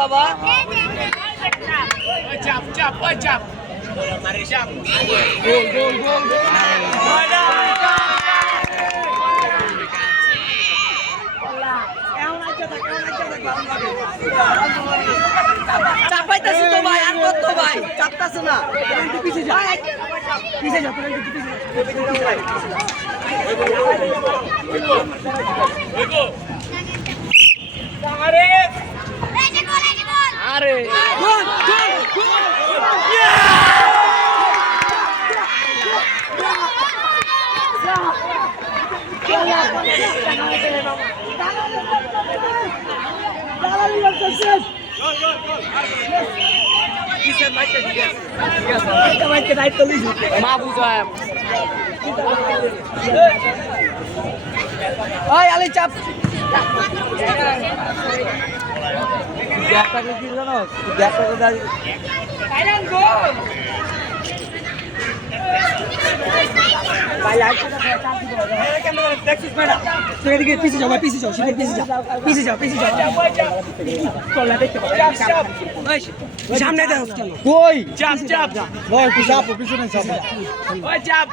বাবা চাপ চাপ ওই চাপ মারি চাপ গোল গোল গোল চাপাইতাছি তো ভাই আর কত ভাই চাপতাছ না পিছে যা পিছে যা আরে আরে গোল গোল আলি চাপ গ্যাপটাকে কি জানো গ্যাপটাকে পিছিয়ে যাও পিছিয়ে যাও পিছিয়ে যাও পিছিয়ে যাও সামনে কই চাপ চাপ চাপ পিছনে চাপ ওই চাপ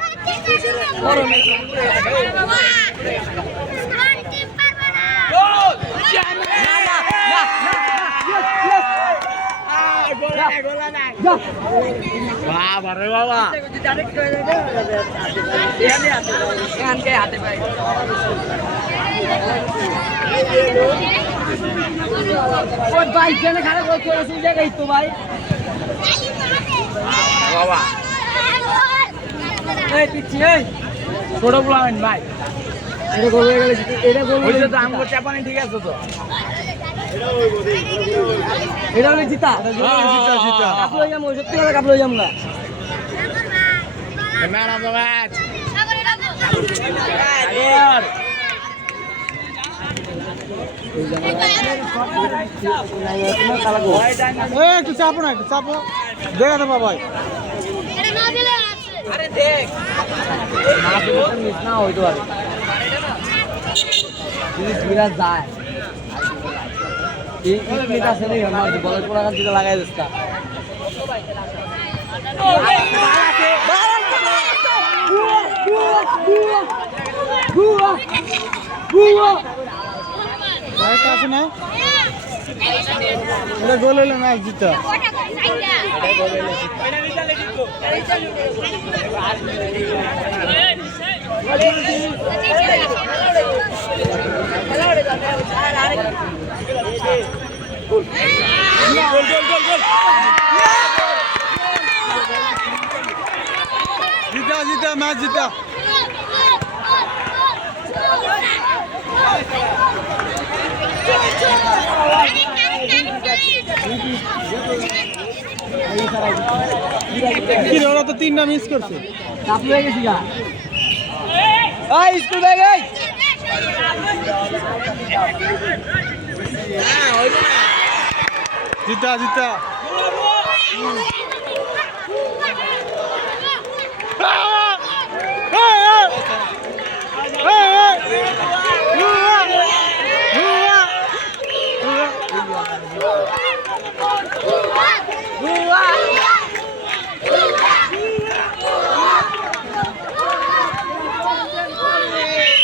বাবা রে বাবা ভাই ট্রেনে খারাপ জায়গায় তো ভাই বাবা ছোট বলাবেন ভাই এটা গোল হয়ে গেলে এটা গোল হয়ে গেলে আঙ্গুর চাপানি ঠিক আছে তো এটা হলে জিতা জিতা কাপড় হয়ে যাবো সত্যি কথা কাপড় হয়ে যাবো না ম্যান অফ দ্য ম্যাচ একটু চাপো না একটু চাপো দেখা দেবো ভাই আরে দেখ মিস না হইতে পারে বিরাট যায় এই মিনিট আছে নি আমার বলের পুরা কান দিকে লাগাই দিস্তা আছে না এটা গোল হইলো ম্যাচ জিতা জিতা জিতা ম্যাচ জিতা ওরা তো 3টা মিস করছে চাপু হয়ে গেছি গা স্কুল ব্যাগ জিতা জিতা